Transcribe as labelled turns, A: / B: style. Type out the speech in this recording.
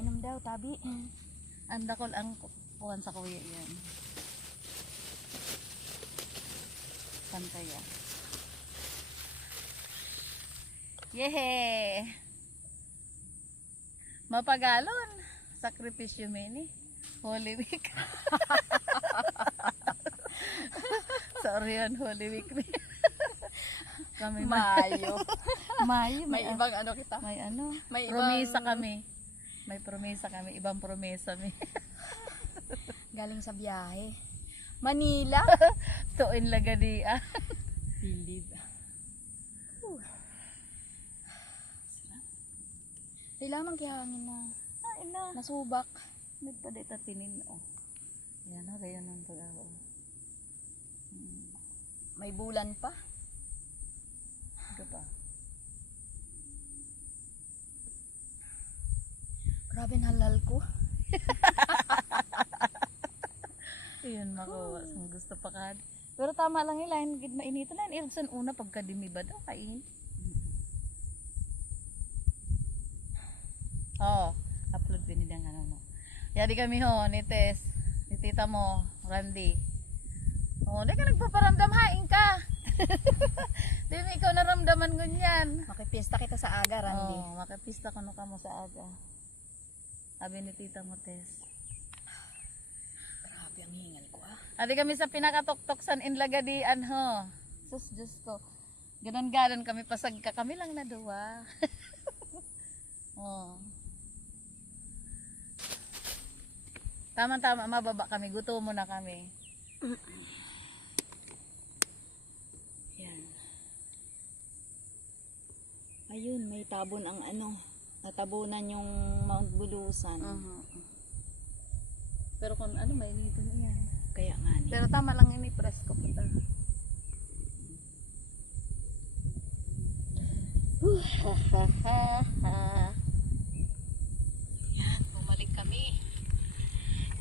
A: Painom daw, tabi.
B: Anda ko ang kuhan sa kuya yan. Pantaya. Yehe! Mapagalon. Sakripisyo mini. Holy Week. Sorry yun, Holy Week. Kami ma-
A: Mayo.
B: Mayo.
A: May
B: May,
A: ibang ano kita.
B: may ano.
A: May
B: promesa
A: ibang-
B: kami. May promesa kami. Ibang promesa mi.
A: Galing sa biyahe. Manila.
B: Tuin lagadi ah.
A: Bilib. Kailangan kihangin na.
B: Ay na.
A: Nasubak.
B: Nagpaday ta tinin oh. Yan ha, gayon ang pag ako.
A: May bulan pa.
B: Ito pa.
A: Grabe halal ko.
B: Ayun makuha. Kung gusto pa ka. Pero tama lang yung line. Gid mainito na. Iragsan una pagkadimi ba daw kain. Oo. Oh, upload din nila ano no. Yadi kami ho, ni Tess. Ni tita mo, Randy. Oh, di ka nagpaparamdam haing ka. di mo ikaw naramdaman ngunyan.
A: Makipista kita sa aga, Randy.
B: Oo, makapista ko no ka mo sa aga. Sabi ni tita mo, Tess.
A: Grabe ang hingal ko ah.
B: Adi kami sa pinakatoktok in Lagadian ho. Sus, Diyos ko. Ganon-ganon kami pasag ka. Kami lang na duwa. oh. Tama-tama, mababa kami. Gutom mo na kami.
A: Yan. Ayun, may tabon ang ano. Natabunan yung Mount Bulusan.
B: Uh-huh. Pero kung ano, may nito na yan.
A: Kaya nga ni.
B: Pero tama lang ini press ko puta.